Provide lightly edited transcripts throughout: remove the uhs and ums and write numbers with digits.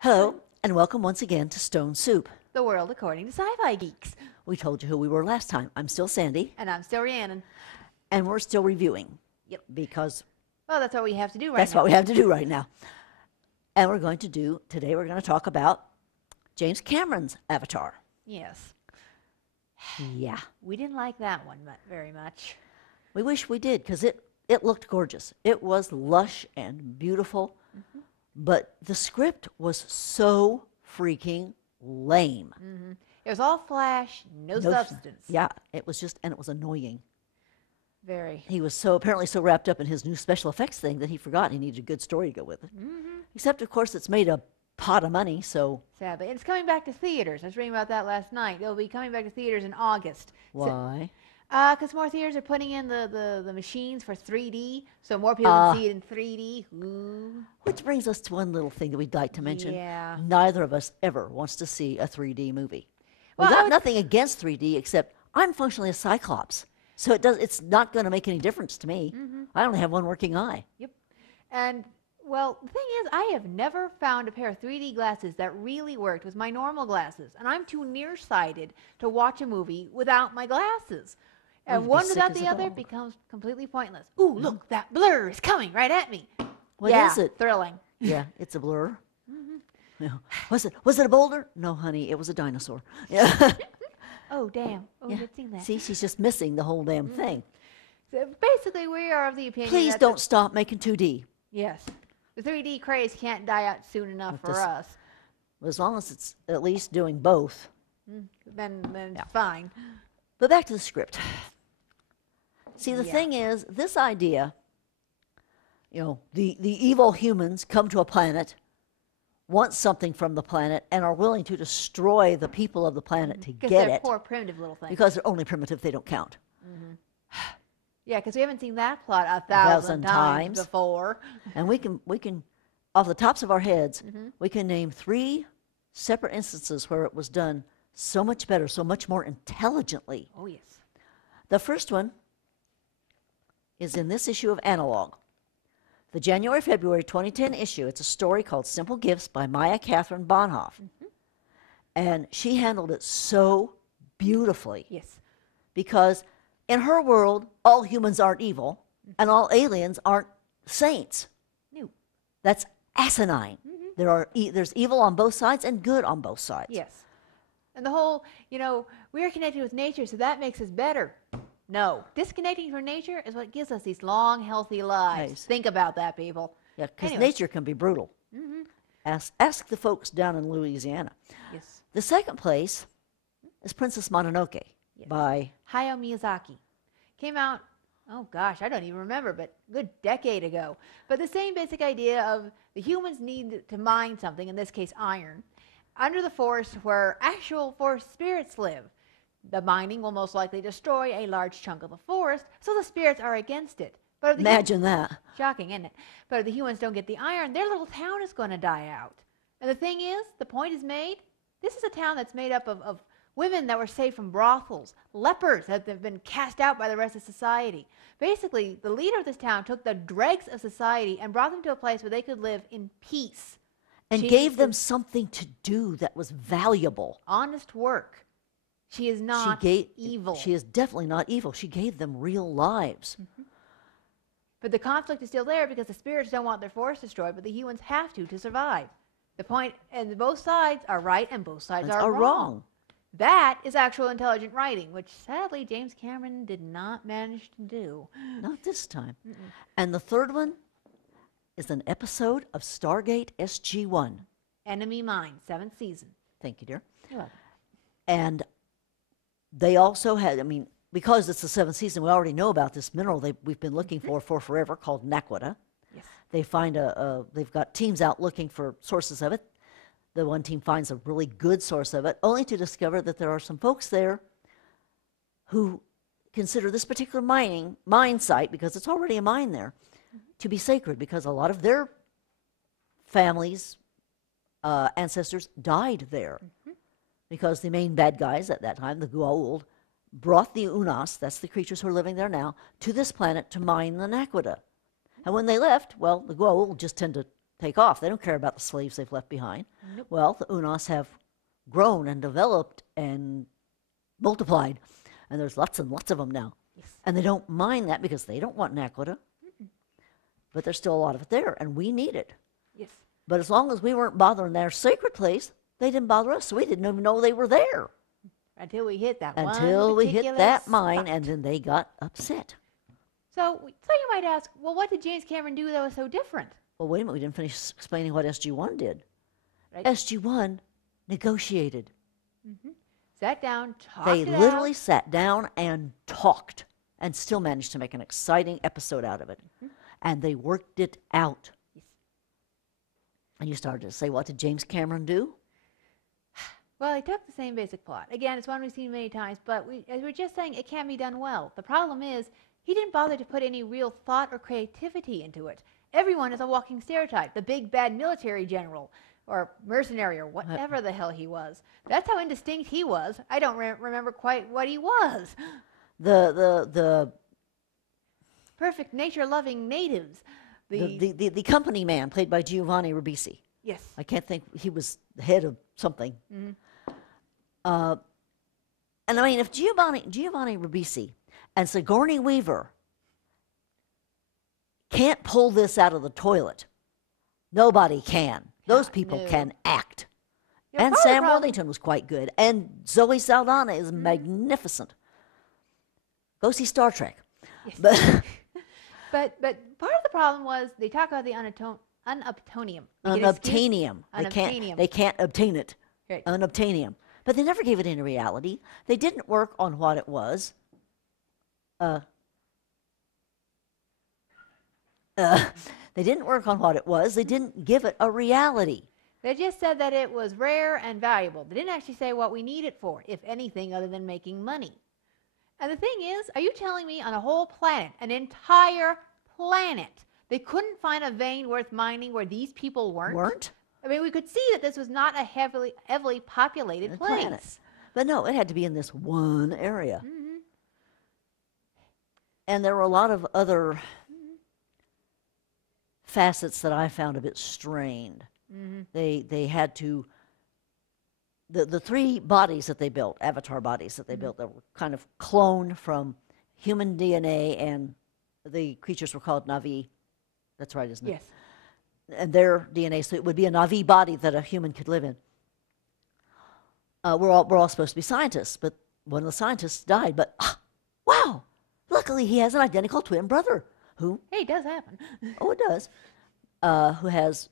Hello, and welcome once again to Stone Soup. The world according to Sci-Fi Geeks. We told you who we were last time. I'm still Sandy, And I'm still Rhiannon. and we're still reviewing. Yep. Because Well, that's what we have to do right that's now. what we have to do right now. And today we're going to talk about James Cameron's Avatar. Yes. Yeah. We didn't like that one very much. We wish we did, because it looked gorgeous. It was lush and beautiful, but the script was so freaking lame. It was all flash, no substance. Yeah, it was just, and it was annoying. Very. He was apparently so wrapped up in his new special effects thing that he forgot he needed a good story to go with it. Except, of course, it's made a pot of money, so Sadly. And it's coming back to theaters. I was reading about that last night. It'll be coming back to theaters in August. why? Because more theaters are putting in the machines for 3D, so more people can see it in 3D. Ooh. Which brings us to one little thing that we'd like to mention. Yeah. Neither of us ever wants to see a 3D movie. We Well, got nothing against 3D, except I'm functionally a Cyclops. So it's not going to make any difference to me. I only have one working eye. Yep. And, well, the thing is, I have never found a pair of 3D glasses that really worked with my normal glasses. And I'm too nearsighted to watch a movie without my glasses. And you'd be one sick without as the a other dog. becomes completely pointless. Ooh, look, that blur is coming right at me. What yeah, is it? Thrilling. Yeah, it's a blur. Yeah. Was it a boulder? No, honey, it was a dinosaur. Yeah. Oh, damn. Oh, Yeah. I've seen that. See, she's just missing the whole damn thing. So basically, we are of the opinion Please that don't stop making 2D. yes. The 3D craze can't die out soon enough Not for this- us. As long as it's at least doing both. Then it's fine. But back to the script. See, the Yeah. thing is, this idea, the evil humans come to a planet, want something from the planet, and are willing to destroy the people of the planet to Because get they're it. poor, primitive little things. Because they're only primitive, they don't count. Yeah, because we haven't seen that plot a thousand thousand times times. before. And we can, off the tops of our heads, Mm-hmm. we can name 3 separate instances where it was done so much better, so much more intelligently. Oh, yes. The first one is in this issue of Analog, the January-February 2010 issue. It's a story called Simple Gifts by Maya Catherine Bonhoff. And she handled it so beautifully Yes. because in her world, all humans aren't evil and all aliens aren't saints. No. That's asinine. There's evil on both sides and good on both sides. Yes. And the whole, we're connected with nature, so that makes us better. No. Disconnecting from nature is what gives us these long, healthy lives. Nice. Think about that, people. Yeah, because Anyway. nature can be brutal. Ask the folks down in Louisiana. Yes. The second place is Princess Mononoke by Hayao Miyazaki. Came out, oh gosh, I don't even remember, but a good decade ago. But the same basic idea of the humans need to mine something, in this case iron, under the forest where actual forest spirits live. The mining will most likely destroy a large chunk of the forest, so the spirits are against it. But if the Imagine that. shocking, isn't it? But if the humans don't get the iron, their little town is going to die out. And the thing is, the point is made, this is a town that's made up of women that were saved from brothels, lepers that have been cast out by the rest of society. Basically, the leader of this town took the dregs of society and brought them to a place where they could live in peace. And She gave them is something to do that was valuable. honest work. She is not evil. She is definitely not evil. She gave them real lives. But the conflict is still there because the spirits don't want their forest destroyed, but the humans have to survive. The point, and both sides are right and both sides are wrong. That is actual intelligent writing, which sadly James Cameron did not manage to do. Not this time. And the third one is an episode of Stargate SG-1. Enemy Mine, 7th season. Thank you, dear. You're welcome. And they also had, because it's the 7th season, we already know about this mineral we've been looking for forever called naquita. Yes. They find they've got teams out looking for sources of it. The one team finds a really good source of it, only to discover that there are some folks there who consider this particular mine site, because it's already a mine there, to be sacred, because a lot of their families, ancestors died there. Because the main bad guys at that time, the Goa'uld, brought the Unas, that's the creatures who are living there now, to this planet to mine the naquita. And when they left, well, the Goa'uld just tend to take off. They don't care about the slaves they've left behind. Nope. Well, the Unas have grown and developed and multiplied, and there's lots and lots of them now. Yes. And they don't mind that because they don't want Naquita. But there's still a lot of it there, and we need it. Yes. But as long as we weren't bothering their sacred place, they didn't bother us, so we didn't even know they were there. Until we hit that Until one we hit that spot. mine, and then they got upset. So you might ask, well, what did James Cameron do that was so different? Well, wait a minute, we didn't finish explaining what SG-1 did. Right. SG-1 negotiated. Sat down, talked They it literally out. sat down and talked and still managed to make an exciting episode out of it. And they worked it out. Yes. And you started to say, what did James Cameron do? Well, he took the same basic plot. Again, it's one we've seen many times, but as we're just saying, it can be done well. The problem is, he didn't bother to put any real thought or creativity into it. Everyone is a walking stereotype. The big bad military general, or mercenary, or whatever the hell he was. That's how indistinct he was. I don't remember quite what he was. The Perfect nature-loving natives. The company man, played by Giovanni Ribisi. Yes. I can't think, he was the head of something. And I mean, if Giovanni Ribisi and Sigourney Weaver can't pull this out of the toilet, nobody can. Those people no. can act. Yeah, And part of the Sam problem- Worthington was quite good. And Zoe Saldana is magnificent. Go see Star Trek. Yes. But But part of the problem was they talk about the unobtainium. unobtainium. Unobtainium. They can't obtain it. Right. Unobtainium. But they never gave it any reality. They didn't work on what it was. They didn't work on what it was. They didn't give it a reality. They just said that it was rare and valuable. They didn't actually say what we need it for, if anything other than making money. And the thing is, are you telling me on a whole planet, an entire planet, they couldn't find a vein worth mining where these people weren't? I mean, we could see that this was not a heavily populated place. Planet. But no, it had to be in this one area. And there were a lot of other facets that I found a bit strained. They had to, the three bodies that they built, avatar bodies that they built, that were kind of cloned from human DNA, and the creatures were called Navi. That's right, isn't it? Yes. And their DNA, so it would be a Navi body that a human could live in. We're all supposed to be scientists, but one of the scientists died. But wow, luckily he has an identical twin brother who, Hey, it does happen. oh, it does, who has,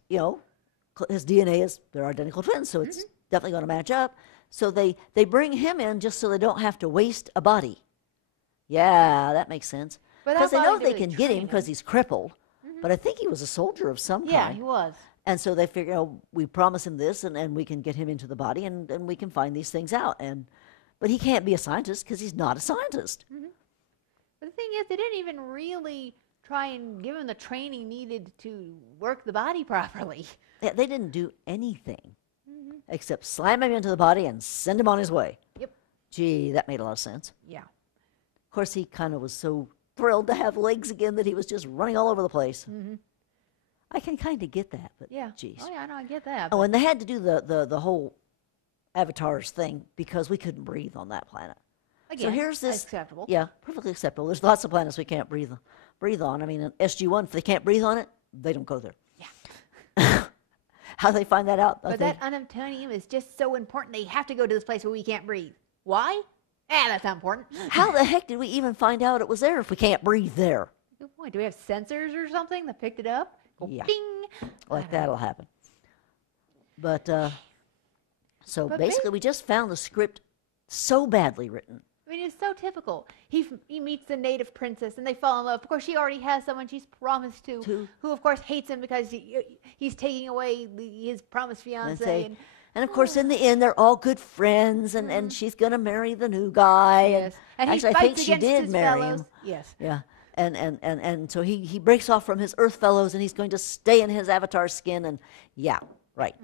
his DNA is, they're identical twins, so it's definitely going to match up. So they bring him in just so they don't have to waste a body. Yeah, that makes sense. But Because they how know about they they can really get him train because he's crippled. But I think he was a soldier of some Yeah, kind. he was. And so they figure, we promise him this, and we can get him into the body, and we can find these things out. But he can't be a scientist because he's not a scientist. But the thing is, they didn't even really try and give him the training needed to work the body properly. They didn't do anything except slam him into the body and send him on his way. Yep. Gee, that made a lot of sense. Yeah. Of course, he kind of was so thrilled to have legs again that he was just running all over the place. I can kind of get that, but Yeah. geez. Oh, yeah, I know, I get that. Oh, and they had to do the whole avatars thing because we couldn't breathe on that planet. Again, here's this- acceptable. Yeah, perfectly acceptable. There's lots of planets we can't breathe on. I mean, in SG-1, if they can't breathe on it, they don't go there. Yeah. How they find that out? But that unobtainium is just so important. They have to go to this place where we can't breathe. Why? That's not important. How the heck did we even find out it was there if we can't breathe there? Good point. Do we have sensors or something that picked it up? Go Yeah. Ding. Like that'll happen. But so But basically, we just found the script so badly written. I mean, it's so typical. He meets the native princess, and they fall in love. Of course, she already has someone she's promised to, who of course hates him because he's taking away his promised fiance. And of course, in the end, they're all good friends, and she's going to marry the new guy. Yes. And he actually, I fights think she against did his marry fellows. him. Yes. Yeah. And so he breaks off from his Earth fellows, and he's going to stay in his avatar skin. And yeah, right.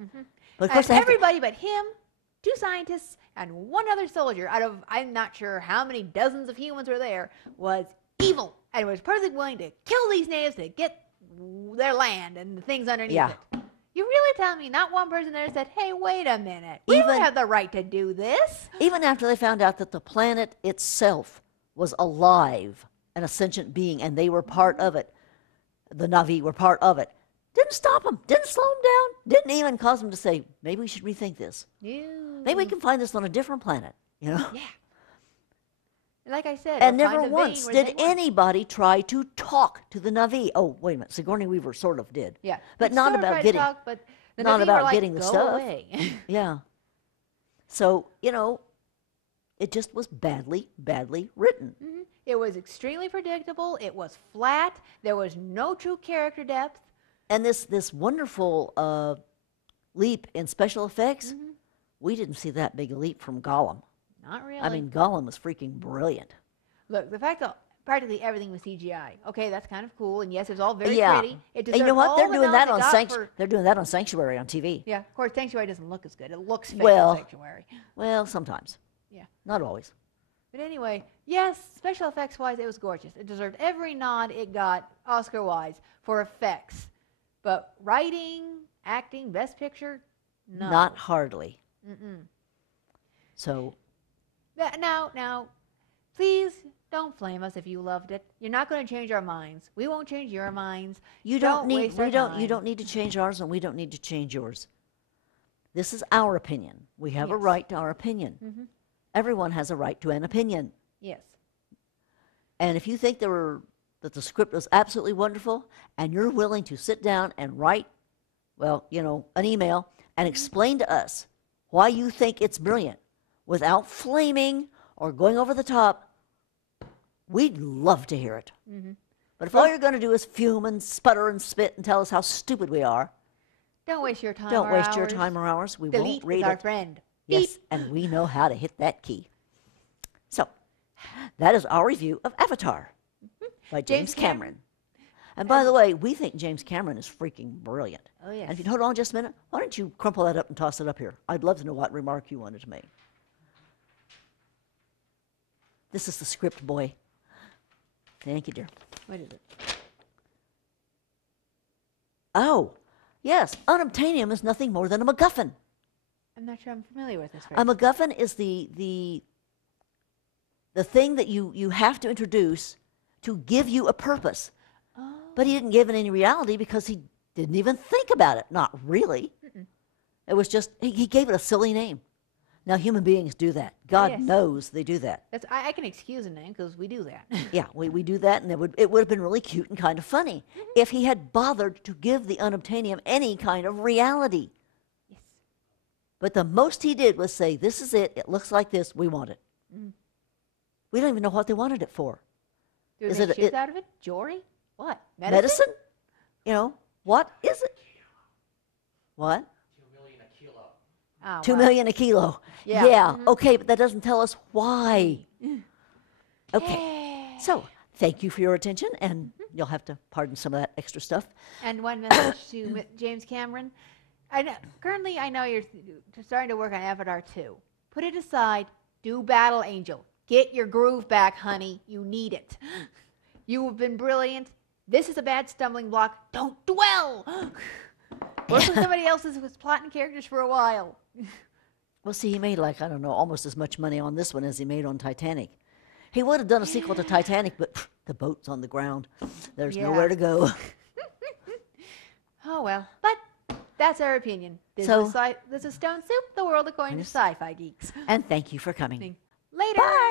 But of course, And everybody but him, 2 scientists, and 1 other soldier out of, I'm not sure how many dozens of humans were there, was evil and was perfectly willing to kill these natives to get their land and the things underneath Yeah. it. You really tell me not one person there said, hey, wait a minute. We don't Even- have the right to do this. Even after they found out that the planet itself was alive and a sentient being, and they were part of it, the Na'vi were part of it, didn't stop them, didn't slow them down, didn't even cause them to say, maybe we should rethink this. Maybe we can find this on a different planet, you know? Yeah. Like I said, And or find never a vein once where did they weren't. anybody try to talk to the Na'vi. Oh, wait a minute, Sigourney Weaver sort of did. Yeah. But They not sort of about tried to getting, talk, but the not Na'vi about were like, getting the "Go stuff." away. Yeah. So, you know, it just was badly, badly written. It was extremely predictable. It was flat. There was no true character depth. And this wonderful leap in special effects, we didn't see that big a leap from Gollum. Not really. I mean, Gollum was freaking brilliant. Look, the fact that practically everything was CGI. Okay, that's kind of cool. And yes, it was all very Yeah. pretty. It And you know deserved what? all They're the doing nods that it on got for- They're doing that on Sanctuary on TV. Yeah, of course, Sanctuary doesn't look as good. It looks fake Well- in Sanctuary. Well, sometimes. Yeah. Not always. But anyway, yes, special effects wise, it was gorgeous. It deserved every nod it got Oscar wise for effects. But writing, acting, best picture, no. Not hardly. So, Now, please don't flame us if you loved it. You're not going to change our minds. We won't change your minds. you don't need waste our you time. don't need to change ours, and we don't need to change yours. This is our opinion. We have a Yes. right to our opinion. Everyone has a right to an opinion. Yes. And if you think that the script was absolutely wonderful, and you're willing to sit down and write, well, you know, an email and explain to us why you think it's brilliant without flaming or going over the top, we'd love to hear it. But if all you're going to do is fume and sputter and spit and tell us how stupid we are, Don't waste your time. don't or waste your ours. time or ours. We Delete won't read is our it. friend. Yes, Beep. and we know how to hit that key. So, that is our review of Avatar by James James Cameron. Cameron. And by the way, we think James Cameron is freaking brilliant. Oh, yes. And if you hold on just a minute, why don't you crumple that up and toss it up here? I'd love to know what remark you wanted to make. This is the script, boy. Thank you, dear. What is it? Oh, yes, unobtainium is nothing more than a MacGuffin. I'm not sure I'm familiar with this phrase. A MacGuffin is the thing that you have to introduce to give you a purpose. Oh. But he didn't give it any reality because he didn't even think about it. Not really. It was just, he gave it a silly name. Now, human beings do that. God Yes. knows they do that. I can excuse a name because we do that. Yeah, we do that, and it would have been really cute and kind of funny if he had bothered to give the unobtainium any kind of reality. Yes. But the most he did was say, this is it. It looks like this. We want it. We don't even know what they wanted it for. Do Is they it- shoot it- out of it? Jewelry? What? Medicine? You know, what is it? What? 2 million a kilo. Oh, 2 wow. million a kilo. Yeah. Okay, but that doesn't tell us why. Okay, so thank you for your attention, and you'll have to pardon some of that extra stuff. And one message to James Cameron. Currently, I know you're starting to work on Avatar 2. Put it aside. Do Battle Angel. Get your groove back, honey. You need it. You have been brilliant. This is a bad stumbling block. Don't dwell. Work with somebody else's with plot and characters for a while. Well, see, he made like, I don't know, almost as much money on this one as he made on Titanic. He would have done a sequel to Titanic, but the boat's on the ground. There's Yeah. nowhere to go. Oh, well. But that's our opinion. This, So- is, this is Stone Soup, the world according to Sci-Fi Geeks. And thank you for coming. Later. Bye.